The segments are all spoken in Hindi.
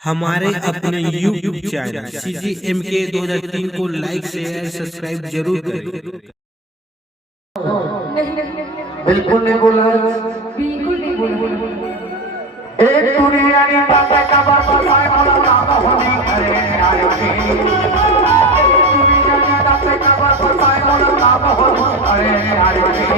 हमारे अपने YouTube चैनल CGMK 2003 को लाइक शेयर सब्सक्राइब जरूर करें। बिल्कुल नहीं बोला, बिल्कुल नहीं बोला। एक दुनिया की बातें का बरसाए बोला काम होने करे आए की दुनिया की बातें का बरसाए बोला काम होने करे आए की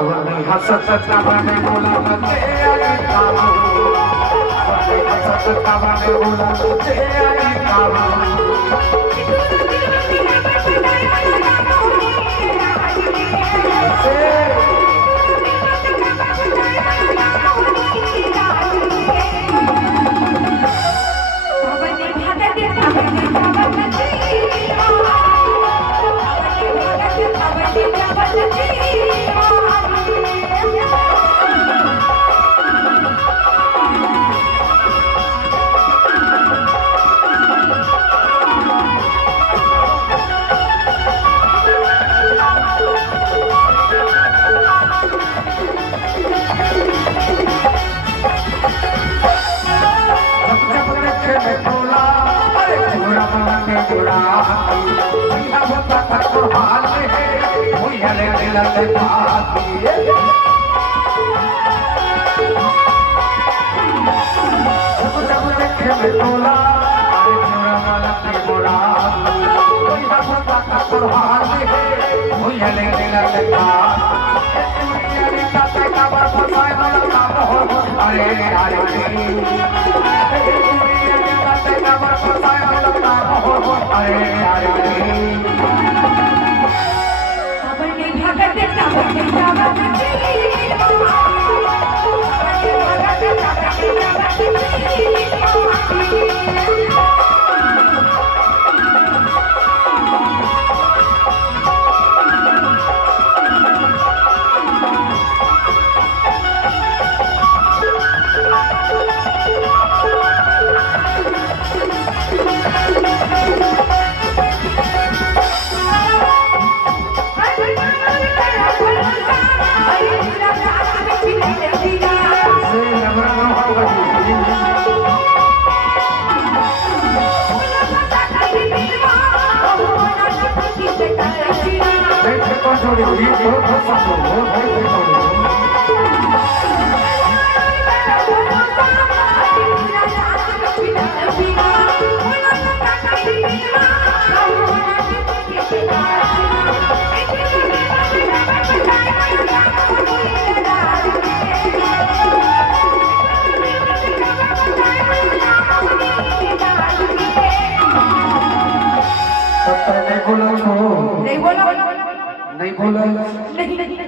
अब नहीं हंसत का बने बोला ते आए काम अब नहीं हंसत का बने बोला ते आए काम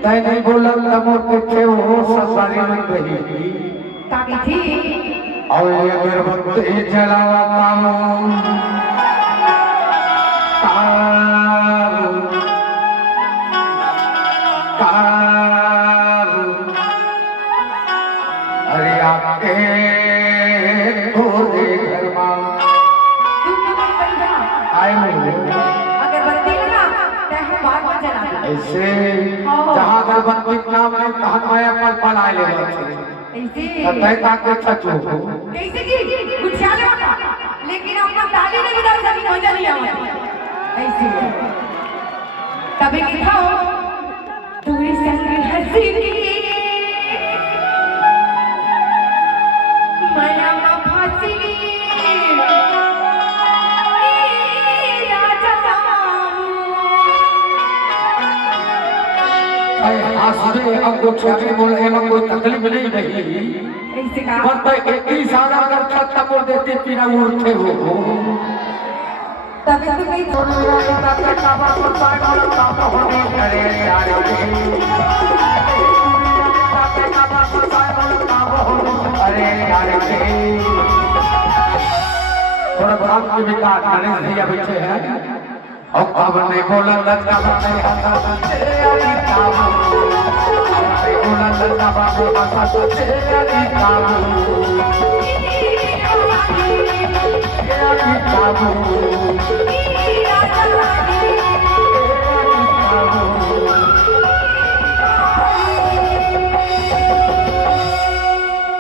नहीं बोला तमो के वो ससारी में रही ताकि थी और ये अगरबत्ती जलावा अरे आपके थोड़े घर में आए अगरबत्ती लगा तह बात में जला ऐसे जहाँ अगरबत्ती नाम है तहन माया पल पल आए ले ऐसे तय ताके छचो कैसे की गुच्छाले होता लेकिन अपना ताली में बिना सभी मजा नहीं आया ऐसे तभी की था दूरी संग हंसी की माया मा फांसी आसरे अंगूठे में बोले में कोई तकलीफ नहीं रही ऐसे का पर तो एक ही सारा अगर छत्ता बोल देते पीना उड़ते हो तभी तो कहीं थोड़ा बात के विकास गणेश भैया बैठे हैं और अब नहीं बोला लड़का नहीं हंसा तेरी काबू नहीं बोला लड़का बाबू हंसा तेरी काबू तेरी काबू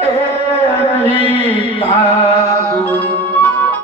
ए नहीं था